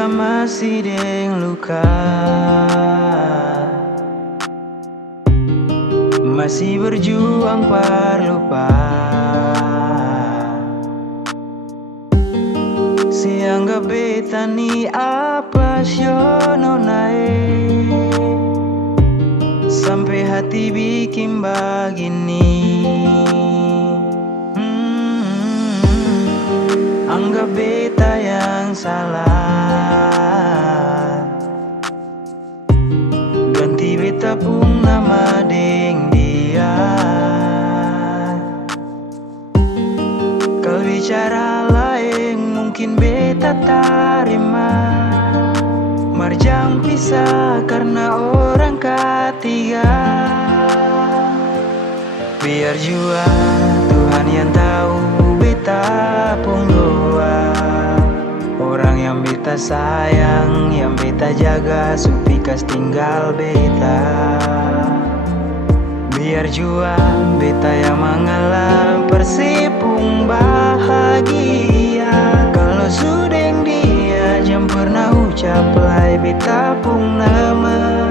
beta masih deng luka, masih berjuang par lupa. Sianggap beta ni apa siono nae, sampai hati bikin begini. Anggap beta yang salah, ganti beta pun nama deng dia. Kalau bicara lain mungkin beta tarima, marjang pisah karena orang ketiga. Biar jua Tuhan yang tahu beta pun doa, orang yang beta sayang, yang beta jaga, supikas tinggal beta. Biar jua beta yang mengalah persipung bahagia. Kalau sudeng dia jam pernah ucap lai beta pun nama.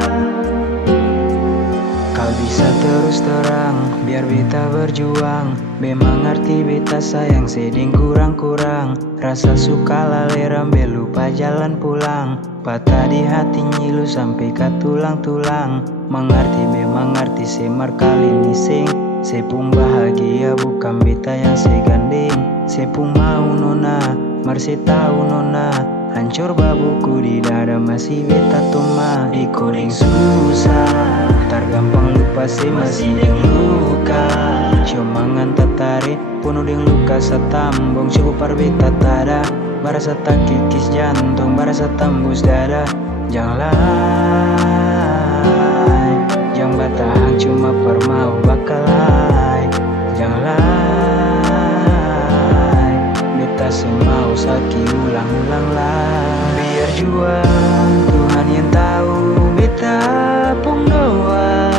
Kau bisa terus terang, biar beta berjuang. Memang arti beta sayang seding kurang-kurang. Rasa suka laleram belupa jalan pulang. Patah di hati nyilu sampai ke tulang-tulang. Mengerti memang arti semar kali nising. Sepung bahagia bukan beta yang seganding. Sepung mau nona, marse tahu nona. Hancur babuku di dada masih beta toma. Ikoning susah, gampang lupa sih masih deng luka. Ciomangan tatare penuh deng luka satambong. Cukup par beta tada, barasa tak kikis jantung, barasa tembus dada. Janganlah, jangan batang cuma per mau bakalai. Janganlah, beta semau sakit ulang-ulang lah. Biar jua Tuhan yang tahu beta pun doa,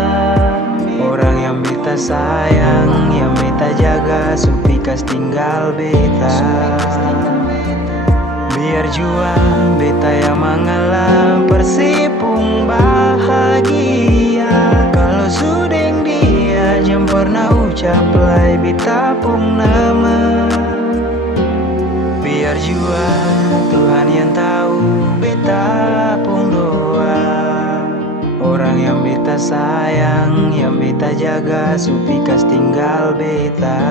orang yang beta sayang, yang beta jaga, supikas tinggal beta. Biar jua beta yang mengalah persipung bahagia. Kalau sudeng dia jam pernah ucap lai beta pun nama. Biar jua Tuhan yang tahu beta pun doa, orang yang beta sayang, yang beta jaga, supikas tinggal beta.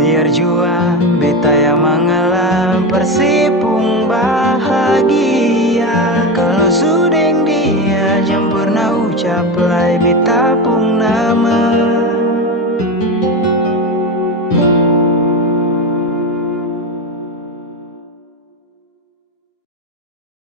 Biar jua beta yang mengalah persipung bahagia. Kalau sudeng dia jam pernah ucap lai beta pun